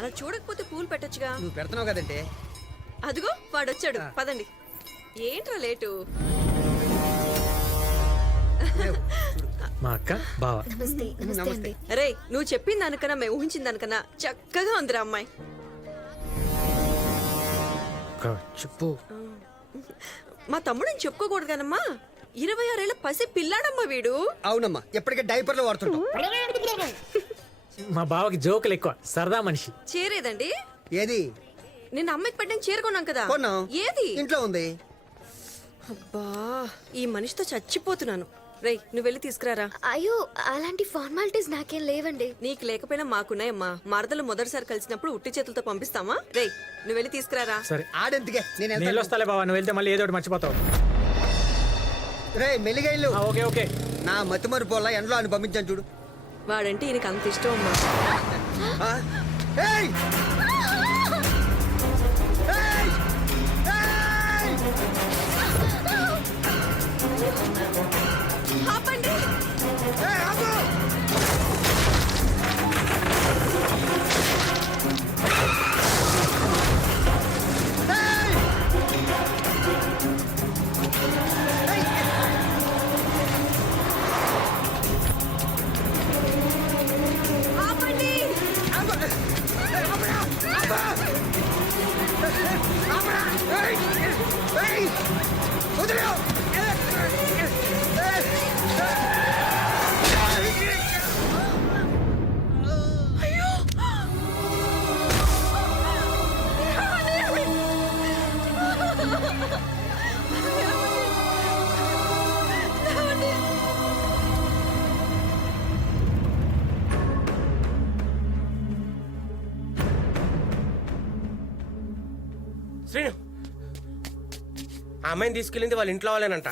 అలా చూడకపోతే పూలు పెట్టొచ్చుగా. నువ్వు పెడుతున్నావు కదంటే. అదిగో వాడొచ్చాడు, పదండి. ఏంట్రా లేటు? మా అక్క బావ. నమస్తే. రే, నువ్వు చెప్పిన దానికన్నా మేము ఊహించిన దానికన్నా చక్కగా ఉందిరా అమ్మాయి. అక్క చెప్పు. మా తమ్ముడిని చెప్పుకోకూడదు కానమ్మా, 26 ఏళ్ల పసి పిల్లాడమ్మా వీడు. అవునమ్మా, ఎప్పటికే డైపర్లు వాడుతుంటాం. మా బావకి జోకులు ఎక్కువ, సరదా మనిషి. చేరేదండి? ఏది? నిన్న అమ్మాయికి పెట్టిన చీర కొన్నాం కదా. కొన్నాం. ఏది? ఇంట్లో ఉంది. అబ్బా, ఈ మనిషితో చచ్చిపోతున్నాను. రేయ్, నువ్వు వెళ్ళి తీసుకురారా. అయ్యో, అలాంటి ఫార్మాలిటీస్ నాకేం లేవండి. నీకు లేకపోయినా మాకున్నాయమ్మా. మరదలు మొదటిసారి కలిసినప్పుడు ఉట్టి చేతులతో పంపిస్తామా? రేయ్, నువ్వు వెళ్ళి తీసుకురారా. సరే ఆడెందుకే, నేను నేను వెళ్తాను. వస్తాలే బావ, నువ్వు వెళ్తే మళ్ళీ ఏదో ఒకటి మర్చిపోతావు. రే మెల్లిగా ఇల్లు. Okay okay. నా మతి మరుపోలా ఎండలో అని పంపించాను చూడు. వాడంటే ఈయనకి అంత ఇష్టం అమ్మా. ఆ? ఏయ్! ఏయ్! ఏయ్! ఆపండి. ఏయ్, ఆగు! ఏయ్! ఆపండి. ఏయ్! వదిలేయ్! శ్రీను, ఆ అమ్మాయిని తీసుకెళ్ళింది వాళ్ళ ఇంట్లో వాళ్ళేనంట.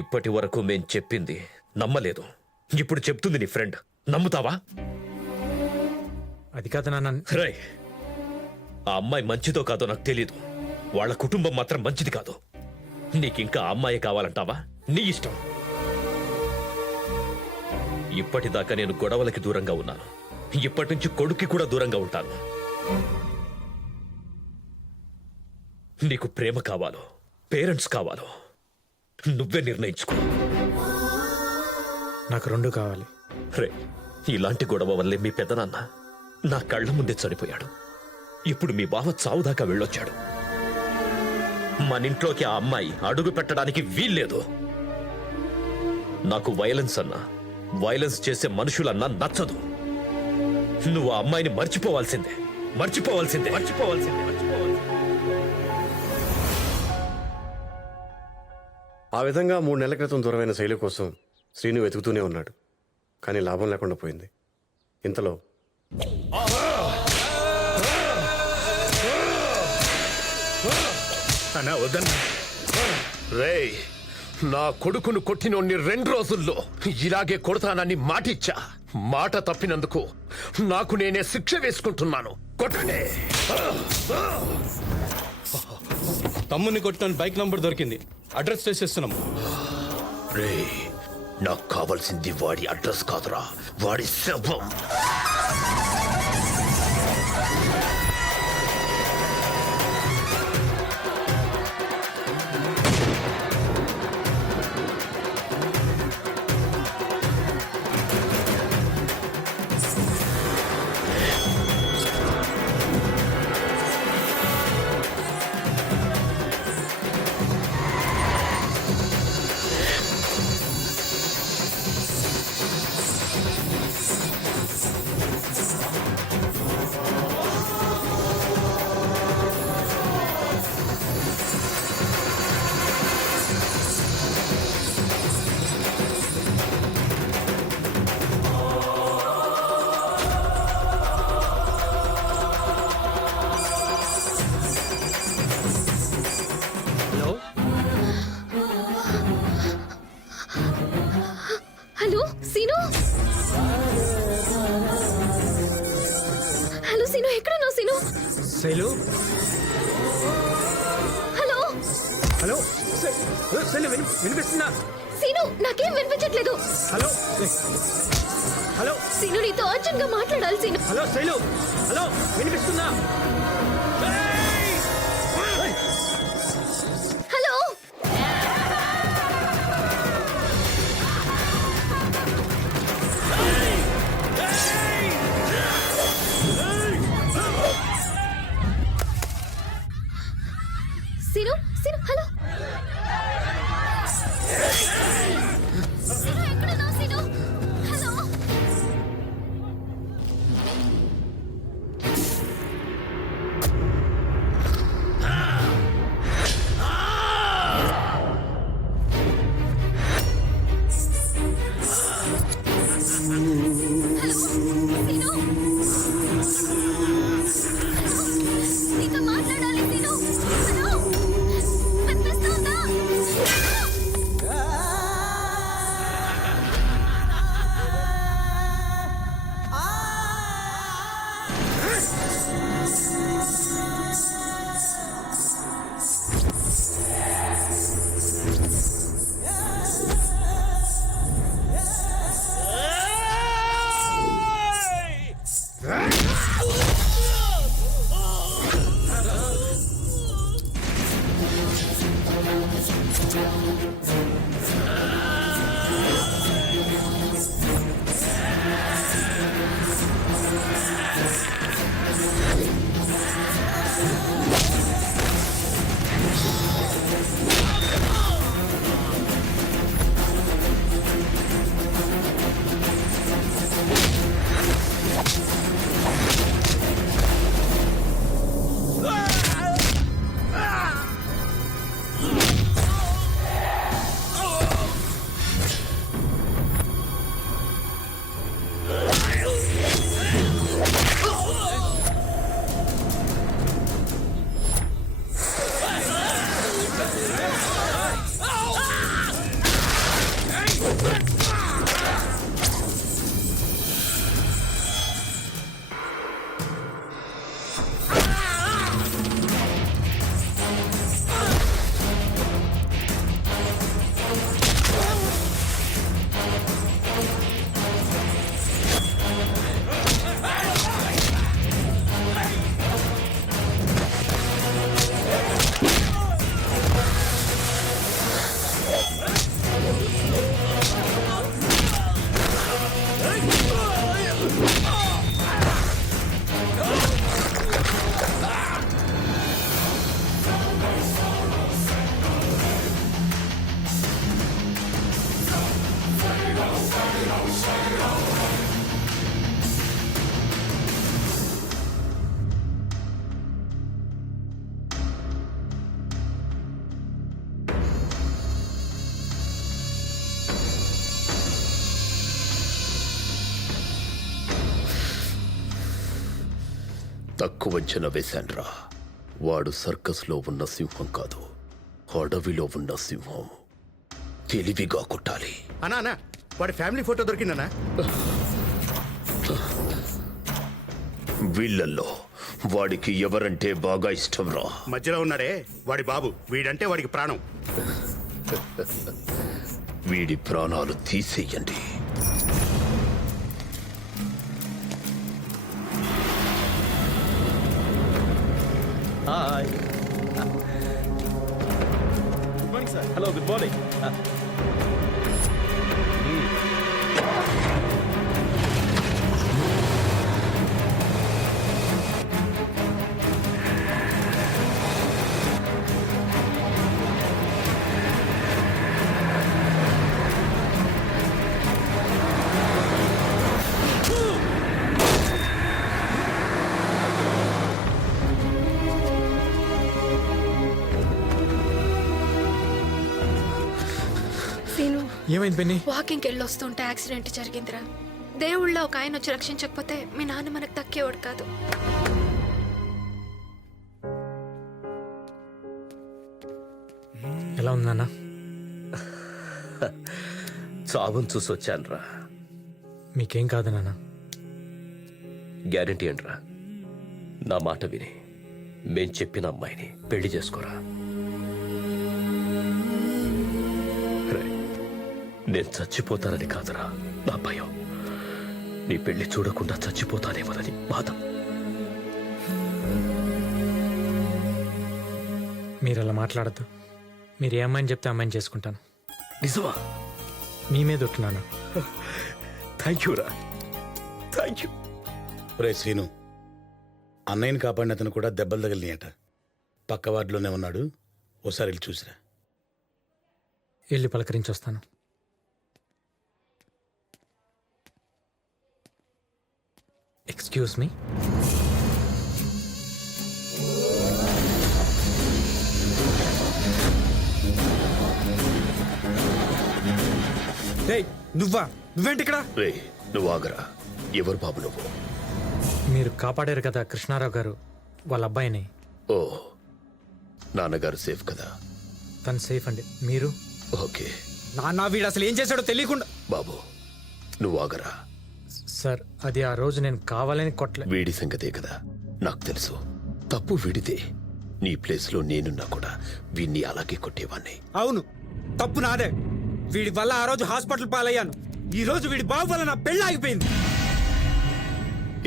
ఇప్పటి వరకు మేం చెప్పింది నమ్మలేదు. ఇప్పుడు చెప్తుంది నీ ఫ్రెండ్, నమ్ముతావా? అది కాదు నాన్న. రై, ఆ అమ్మాయి మంచిదో కాదో నాకు తెలీదు. వాళ్ళ కుటుంబం మాత్రం మంచిది కాదు. నీకింకా ఆ అమ్మాయి కావాలంటావా? నీ ఇష్టం. ఇప్పటిదాకా నేను గొడవలకి దూరంగా ఉన్నాను. ఇప్పటి నుంచి కొడుక్కి కూడా దూరంగా ఉంటాను. నీకు ప్రేమ కావాలో పేరెంట్స్ కావాలో నువ్వే నిర్ణయించుకో. నాకు రెండు కావాలి. రే, ఇలాంటి గొడవ వల్లే మీ పెద్దనాన్న నా కళ్ళ ముందే చనిపోయాడు. ఇప్పుడు మీ బావ చావుదాకా వెళ్ళొచ్చాడు. మనింట్లోకి ఆ అమ్మాయి అడుగు పెట్టడానికి వీల్లేదు. నాకు వైలెన్స్ అన్నా, వైలెన్స్ చేసే మనుషులన్నా నచ్చదు. నువ్వు ఆ అమ్మాయిని మర్చిపోవాల్సిందే. మర్చిపోవాల్సిందే. మర్చిపోవాల్సిందే. ఆ విధంగా 3 నెలల క్రితం దూరమైన శైలి కోసం శ్రీను వెతుకుతూనే ఉన్నాడు. కానీ లాభం లేకుండా పోయింది. ఇంతలో రేయ్, నా కొడుకును కొట్టినోన్ని 2 రోజుల్లో ఇలాగే కొడతానని మాటిచ్చా. మాట తప్పినందుకు నాకు నేనే శిక్ష వేసుకుంటున్నాను. కొట్టండి. తమ్ముని కొట్టిన బైక్ నంబర్ దొరికింది, అడ్రస్ చేసేస్తున్నాం. రేయ్, నాకు కావాల్సింది వాడి అడ్రస్ కాదురా, వాడి శవం. హలో సీను. హలో సీను, ఎక్కడున్నావు సీను? శైలు. హలో హలో శైలు, వినిపిస్తుందా? సీను నాకేం వినిపించట్లేదు. హలో హలో సీను నీతో అర్జెంట్ గా మాట్లాడాలి సీను. హలో శైలు, హలో వినిపిస్తుందా? హలో సీను సీను హలో సీను ఎక్కడున్నావు సీను? హలో సీను నీతో మాట్లాడాలి సీను. హలో వినిపిస్తుందా? తక్కువ అంచనా వేశాన్రా. వాడు సర్కస్లో ఉన్న సింహం కాదు, అడవిలో ఉన్న సింహం. తెలివిగా కొట్టాలి. అన్నా అన్నా వాడి ఫ్యామిలీ ఫోటో దొరికిందన్నా. వీళ్ళల్లో వాడికి ఎవరంటే బాగా ఇష్టం రా. మధ్యలో ఉన్నాడే వాడి బాబు, వీడంటే వాడికి ప్రాణం. వీడి ప్రాణాలు తీసేయండి. Hi. Hello, good morning. Seenu ఏమైంది పెన్ని? వాకింగ్కి వెళ్ళి వస్తుంటే యాక్సిడెంట్ జరిగిందిరా. దేవుళ్ళ ఒక ఆయన వచ్చి రక్షించకపోతే మీ నాన్న మనకు దక్కేవాడు కాదు. ఎలా ఉందన్నా? చావును చూసి వచ్చానురా. మీకేం కాదు నాన్న. గ్యారంటీ అంట్రా. నా మాట విని మేం చెప్పిన అమ్మాయిని పెళ్లి చేసుకోరా. రే, నేను చచ్చిపోతానని కాదురా నా భయం. నీ పెళ్లి చూడకుండా చచ్చిపోతానేమోనని బాధ. మీరు అలా మాట్లాడద్దు. మీరు ఏ అమ్మాయిని చెప్తే అమ్మాయిని చేసుకుంటాను. నిజమా? మీ మీద ఉంటున్నాను. థ్యాంక్ యూ రా, థ్యాంక్ యూ. రే శ్రీను, అన్నయ్యని కాపాడిన అతను కూడా దెబ్బలు తగిలినాయట. పక్క వార్డులోనే ఉన్నాడు, ఓసారి వెళ్ళి చూసిరా. వెళ్ళి పలకరించి వస్తాను. Excuse me. నువ్వేంటి ఇక్కడ? రే నువ్వు ఆగరా. ఎవరు బాబు నువ్వు? మీరు కాపాడారు కదా కృష్ణారావు గారు వాళ్ళ అబ్బాయిని. ఓ, నాన్నగారు సేఫ్ కదా? తను సేఫ్ అండి. మీరు? ఓకే. నాన్న వీడు అసలు ఏం చేశాడో తెలియకుండా. బాబు నువ్వు ఆగరా. సార్ అది ఆ రోజు నేను కావాలని కొట్టలే. వీడి సంగతే కదా నాకు తెలుసు. తప్పు వీడితే. నీ ప్లేస్లో నేనున్నా కూడా వీడిని అలాగే కొట్టేవాణ్ణి. అవును, తప్పు నాదే. వీడి వల్ల ఆ రోజు హాస్పిటల్ పాలయ్యాను. ఈ రోజు వీడి బాబు వల్ల నా పెళ్ళి ఆగిపోయింది.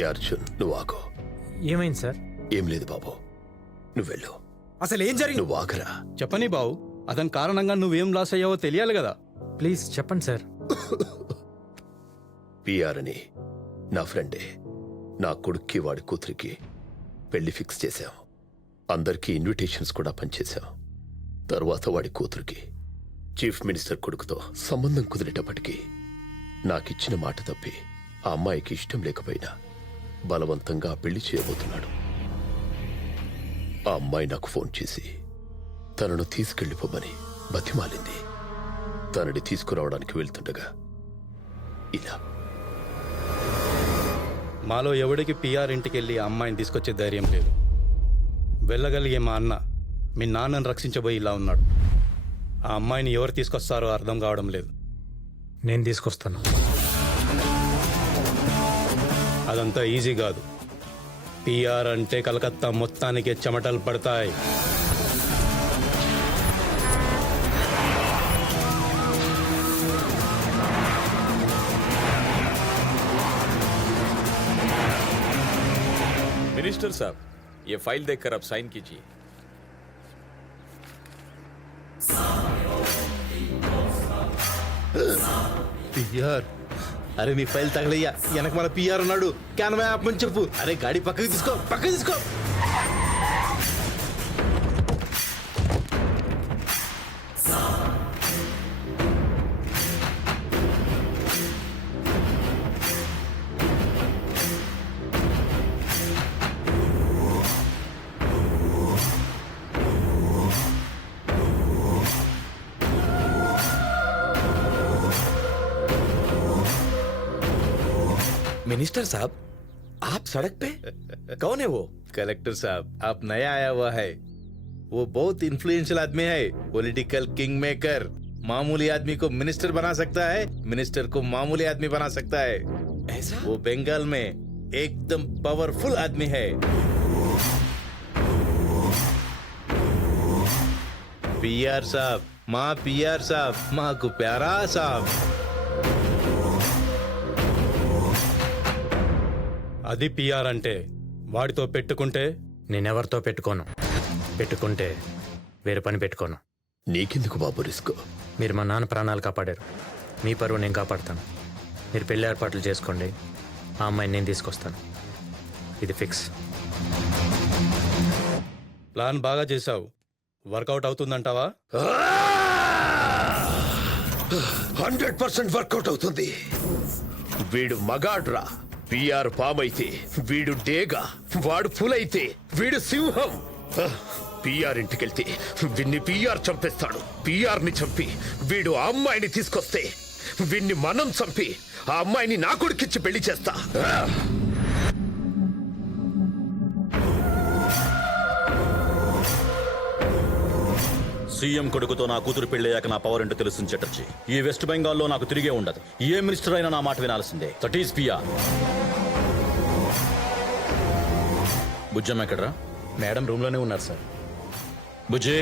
ఏ అర్జున్ నువ్వు ఆగో. ఏమైంది సార్? ఏం లేదు బాబు, నువ్వు వెళ్ళు. అసలు ఏం జరిగింది? నువ్వు ఆగరా. చెప్పని బావు, అతని కారణంగా నువ్వేం లాస్ అయ్యావో తెలియాలి కదా. ప్లీజ్ చెప్పండి సార్. పిఆర్ అని నా ఫ్రెండే. నా కొడుక్కి వాడి కూతురికి పెళ్లి ఫిక్స్ చేశాం. అందరికీ ఇన్విటేషన్స్ కూడా పనిచేశాం. తర్వాత వాడి కూతురికి చీఫ్ మినిస్టర్ కొడుకుతో సంబంధం కుదిరేటప్పటికీ నాకిచ్చిన మాట తప్పి ఆ అమ్మాయికి ఇష్టం లేకపోయినా బలవంతంగా పెళ్లి చేయబోతున్నాడు. ఆ అమ్మాయి నాకు ఫోన్ చేసి తనను తీసుకెళ్లిపోమని బతిమాలింది. తనని తీసుకురావడానికి వెళ్తుండగా ఇలా. మాలో ఎవడికి పిఆర్ ఇంటికి వెళ్ళి ఆ అమ్మాయిని తీసుకొచ్చే ధైర్యం లేదు. వెళ్ళగలిగే మా అన్న మీ నాన్నను రక్షించబోయి ఇలా ఉన్నాడు. ఆ అమ్మాయిని ఎవరు తీసుకొస్తారో అర్థం కావడం లేదు. నేను తీసుకొస్తాను. అదంతా ఈజీ కాదు. పిఆర్ అంటే కలకత్తా మొత్తానికి చెమటలు పడతాయి. मिनिस्टर साहब, ये फाइल देखकर आप साइन कीजिए. పిఆర్? అరే నీ ఫైల్ తగలయ్యా. వెనక మన పిఆర్ ఉన్నాడు. క్యాన్ వై ఆపమని చెప్పు. అరే గాడి పక్కకి తీసుకో, పక్కకి తీసుకో. मिनिस्टर साहब, आप सड़क पे? कौन है वो? कलेक्टर साहब, आप नया आया हुआ है. वो बहुत इन्फ्लुएंशियल आदमी है. Political king maker. मामूली आदमी को मिनिस्टर बना सकता है, मिनिस्टर को मामूली आदमी बना सकता है. ऐसा? वो बंगाल में एकदम पावरफुल आदमी है. पीआर साहब, माँ पीआर साहब, माँ को प्यारा साहब. అది పిఆర్ అంటే. వాడితో పెట్టుకుంటే నేనెవరితో పెట్టుకోను. పెట్టుకుంటే వేరే పని పెట్టుకోను. నీకెందుకు బాబు రిస్క్? మీరు మా నాన్న ప్రాణాలు కాపాడారు. మీ పరువు నేను కాపాడుతాను. మీరు పెళ్లి ఏర్పాట్లు చేసుకోండి. ఆ అమ్మాయిని నేను తీసుకొస్తాను. ఇది ఫిక్స్. ప్లాన్ బాగా చేశావు. వర్కౌట్ అవుతుందంటావా? 100% వర్కౌట్ అవుతుంది. వీడు మగాడ్రా. పిఆర్ పామైతే వీడు డేగా, వాడు పులైతే వీడు సింహం. పిఆర్ ఇంటికెళ్తే వీడిని పిఆర్ చంపేస్తాడు. పిఆర్ ని చంపి వీడు ఆ అమ్మాయిని తీసుకొస్తే వీడిని మనం చంపి ఆ అమ్మాయిని నా కొడుకిచ్చి పెళ్లి చేస్తా. సీఎం కొడుకుతో నా కూతురు పెళ్ళయ్యాక నా పవర్ ఏంటో తెలుస్తుంది చటర్జీ. ఈ వెస్ట్ బెంగాల్లో నాకు తిరిగే ఉండదు. ఏ మినిస్టర్ అయినా నా మాట వినాల్సిందే. That is PR. బుజ్జమ్మ ఎక్కడరా? మేడం రూమ్లోనే ఉన్నారు సార్. బుజ్జి